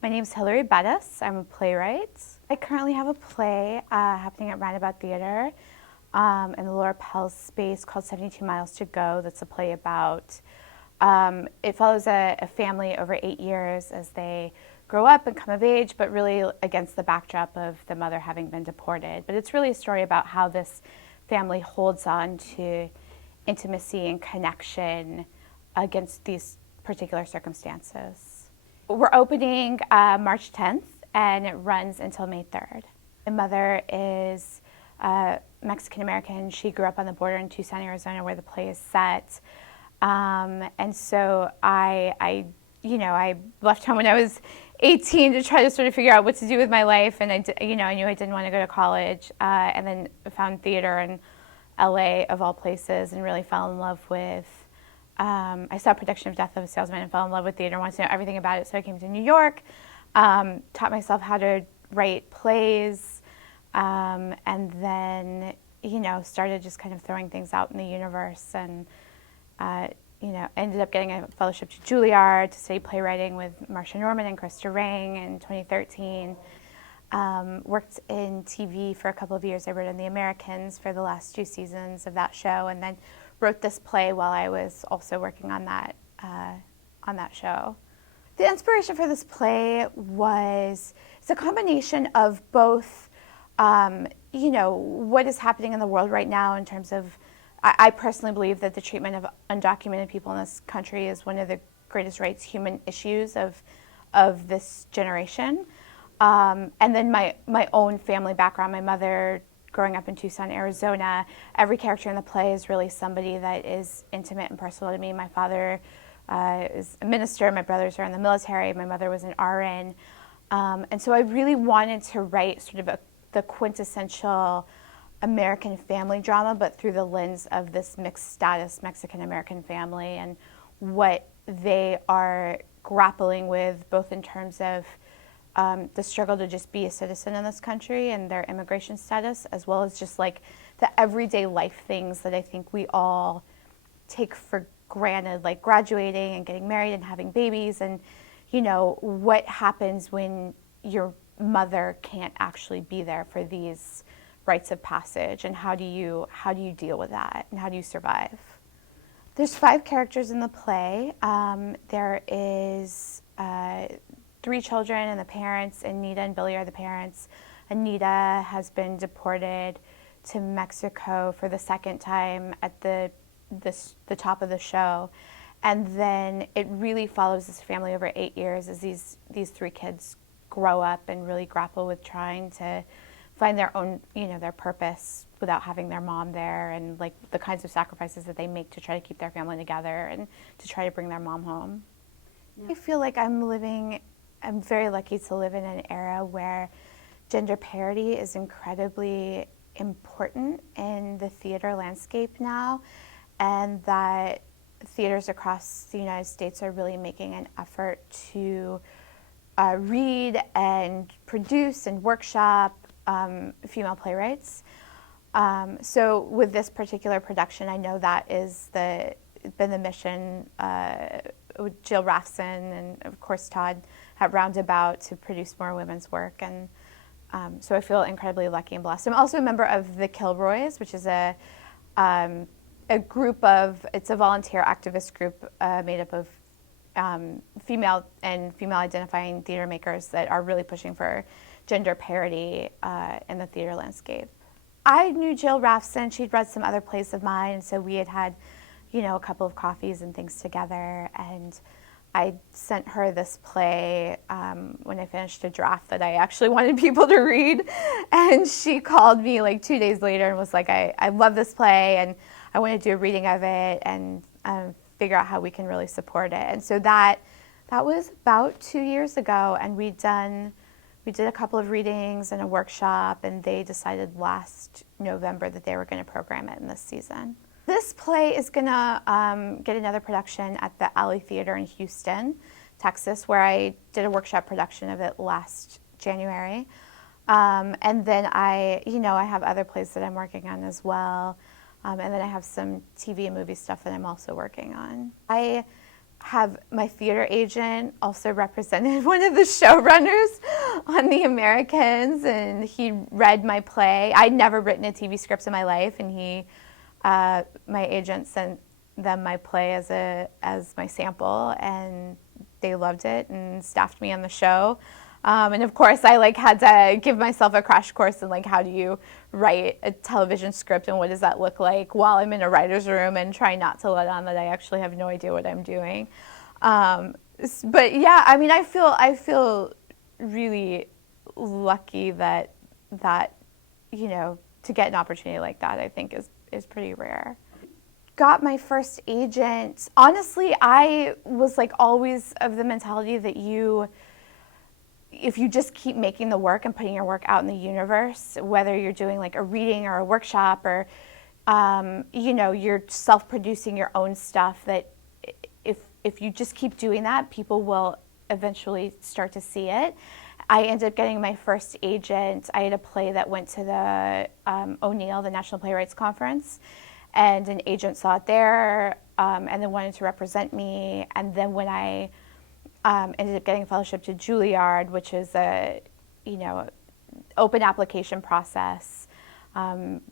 My name's Hilary Bettis. I'm a playwright. I currently have a play happening at Roundabout Theater in the Laura Pell's space called 72 Miles to Go. That's a play about, it follows a family over 8 years as they grow up and come of age, but really against the backdrop of the mother having been deported. But it's really a story about how this family holds on to intimacy and connection against these particular circumstances. We're opening March 10th, and it runs until May 3rd. My mother is Mexican-American. She grew up on the border in Tucson, Arizona, where the play is set. And so I left home when I was 18 to try to sort of figure out what to do with my life. And I knew I didn't want to go to college. And then found theater in LA, of all places, and really fell in love with I saw a production of Death of a Salesman and fell in love with theater, wanted to know everything about it. So I came to New York, taught myself how to write plays, and then, started just kind of throwing things out in the universe, and, ended up getting a fellowship to Juilliard to study playwriting with Marcia Norman and Krista Rang in 2013. Worked in TV for a couple of years. I wrote on The Americans for the last 2 seasons of that show, and then wrote this play while I was also working on that show. The inspiration for this play it's a combination of both, what is happening in the world right now in terms of, I personally believe that the treatment of undocumented people in this country is one of the greatest rights human issues of this generation. And then my own family background, my mother growing up in Tucson, Arizona, every character in the play is really somebody that is intimate and personal to me. My father is a minister, my brothers are in the military, my mother was an RN. And so I really wanted to write sort of the quintessential American family drama, but through the lens of this mixed status Mexican-American family and what they are grappling with, both in terms of the struggle to just be a citizen in this country and their immigration status, as well as just like the everyday life things that I think we all take for granted, like graduating and getting married and having babies, and what happens when your mother can't actually be there for these rites of passage, and how do you deal with that, and how do you survive? There's 5 characters in the play. There is 3 children and the parents. Anita and Billy are the parents. Anita has been deported to Mexico for the second time at the top of the show. And then it really follows this family over 8 years as these 3 kids grow up and really grapple with trying to find their own, their purpose without having their mom there, and like the kinds of sacrifices that they make to try to keep their family together and to try to bring their mom home. Yeah. I feel like I'm very lucky to live in an era where gender parity is incredibly important in the theater landscape now, and that theaters across the United States are really making an effort to read and produce and workshop female playwrights. So with this particular production, I know that is been the mission with Jill Rafson and of course Todd at Roundabout to produce more women's work, and so I feel incredibly lucky and blessed. I'm also a member of the Kilroys, which is a group it's a volunteer activist group made up of female and female identifying theater makers that are really pushing for gender parity in the theater landscape. I knew Jill Rafson. She'd read some other plays of mine, and so we had a couple of coffees and things together, and I sent her this play when I finished a draft that I actually wanted people to read, and she called me like 2 days later and was like, I love this play, and I want to do a reading of it and figure out how we can really support it. And so that was about 2 years ago, and we did a couple of readings and a workshop, and they decided last November that they were going to program it in this season. This play is going to get another production at the Alley Theater in Houston, Texas, where I did a workshop production of it last January. And then I have other plays that I'm working on as well. And then I have some TV and movie stuff that I'm also working on. I have my theater agent also represented one of the showrunners on The Americans, and he read my play. I'd never written a TV script in my life, and my agent sent them my play as my sample, and they loved it and staffed me on the show. And of course, I had to give myself a crash course in how do you write a television script and what does that look like while I'm in a writer's room, and try not to let on that I actually have no idea what I'm doing. But yeah, I mean, I feel really lucky that to get an opportunity like that, I think is pretty rare. Got my first agent. Honestly, I was always of the mentality that if you just keep making the work and putting your work out in the universe, whether you're doing a reading or a workshop, or you're self-producing your own stuff, that if you just keep doing that, people will eventually start to see it. I ended up getting my first agent. I had a play that went to the O'Neill, the National Playwrights Conference, and an agent saw it there, and then wanted to represent me. And then when I ended up getting a fellowship to Juilliard, which is a open application process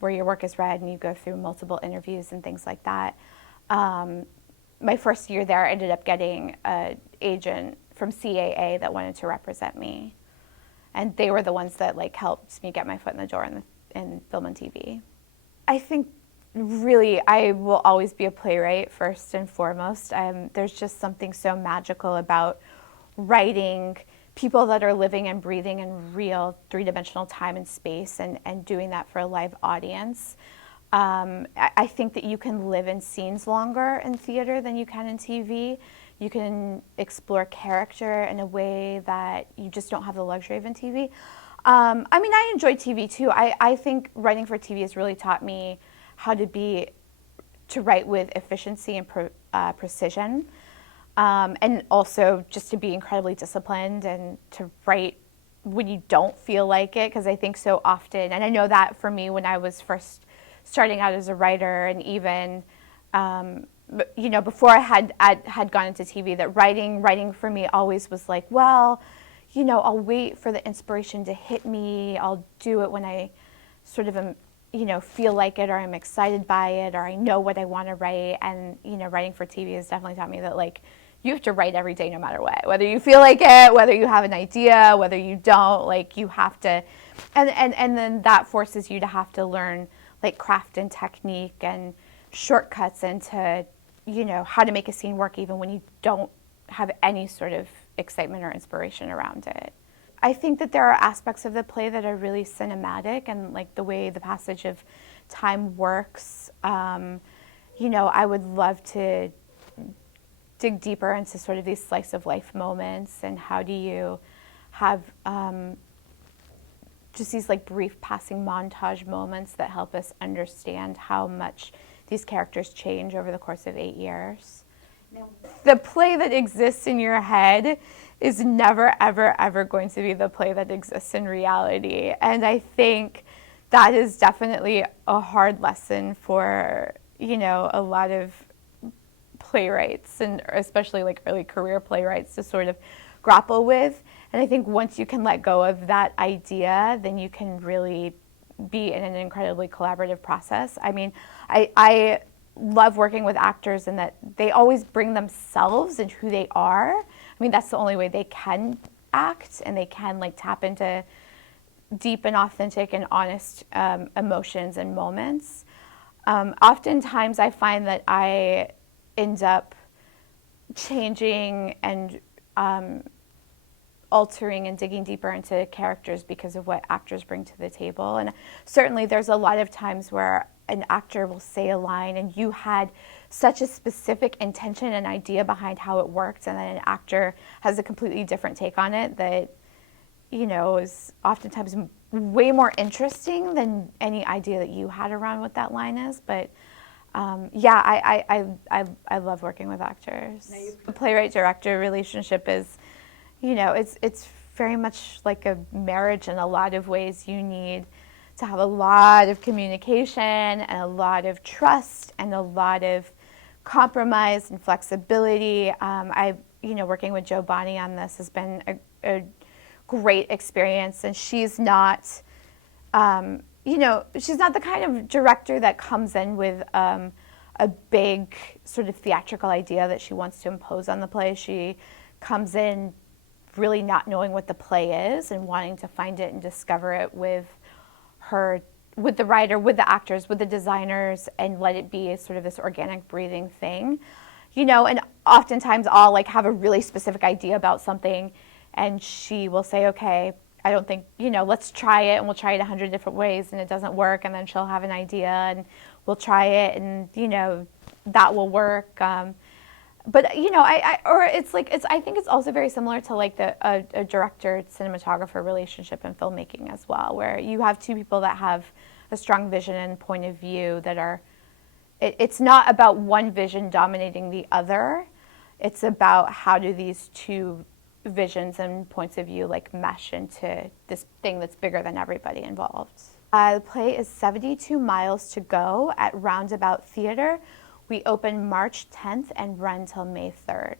where your work is read and you go through multiple interviews and things like that. My first year there, I ended up getting an agent from CAA that wanted to represent me, and they were the ones that helped me get my foot in the door in film and TV. I think really I will always be a playwright first and foremost. There's just something so magical about writing people that are living and breathing in real three-dimensional time and space, and doing that for a live audience. I think that you can live in scenes longer in theater than you can in TV. You can explore character in a way that you just don't have the luxury of in TV. I mean, I enjoy TV too. I think writing for TV has really taught me how to write with efficiency and precision, and also just to be incredibly disciplined and to write when you don't feel like it, because I think so often, and I know that for me when I was first starting out as a writer, and even before I had gone into TV, that writing for me always was well, I'll wait for the inspiration to hit me. I'll do it when I sort of am, feel like it, or I'm excited by it, or I know what I want to write. And writing for TV has definitely taught me that you have to write every day no matter what, whether you feel like it, whether you have an idea, whether you don't. You have to, and then that forces you to have to learn craft and technique and shortcuts into how to make a scene work even when you don't have any sort of excitement or inspiration around it. I think that there are aspects of the play that are really cinematic, and the way the passage of time works. I would love to dig deeper into sort of these slice of life moments, and how do you have just these brief passing montage moments that help us understand how much these characters change over the course of 8 years. Now, the play that exists in your head is never, ever, ever going to be the play that exists in reality. And I think that is definitely a hard lesson for, a lot of playwrights, and especially early career playwrights, to sort of grapple with. And I think once you can let go of that idea, then you can really be in an incredibly collaborative process. I mean, I love working with actors in that they always bring themselves and who they are. I mean, that's the only way they can act, and they can tap into deep and authentic and honest emotions and moments. Oftentimes I find that I end up changing and altering and digging deeper into characters because of what actors bring to the table. And certainly there's a lot of times where an actor will say a line and you had such a specific intention and idea behind how it worked, and then an actor has a completely different take on it that, is oftentimes way more interesting than any idea that you had around what that line is. But I love working with actors. The playwright-director relationship is, it's very much like a marriage in a lot of ways. You need to have a lot of communication and a lot of trust and a lot of compromise and flexibility. Working with Joe Bonney on this has been a great experience, and she's not, she's not the kind of director that comes in with a big sort of theatrical idea that she wants to impose on the play. She comes in really not knowing what the play is and wanting to find it and discover it with the writer, with the actors, with the designers, and let it be sort of this organic, breathing thing. And oftentimes I'll have a really specific idea about something, and she will say, okay, I don't think, let's try it, and we'll try it 100 different ways, and it doesn't work, and then she'll have an idea, and we'll try it, and, that will work. But I think it's also very similar to a director cinematographer relationship in filmmaking as well, where you have two people that have a strong vision and point of view that are. It's not about one vision dominating the other. It's about how do these two visions and points of view mesh into this thing that's bigger than everybody involved. The play is 72 Miles to Go at Roundabout Theater. We open March 10th and run till May 3rd.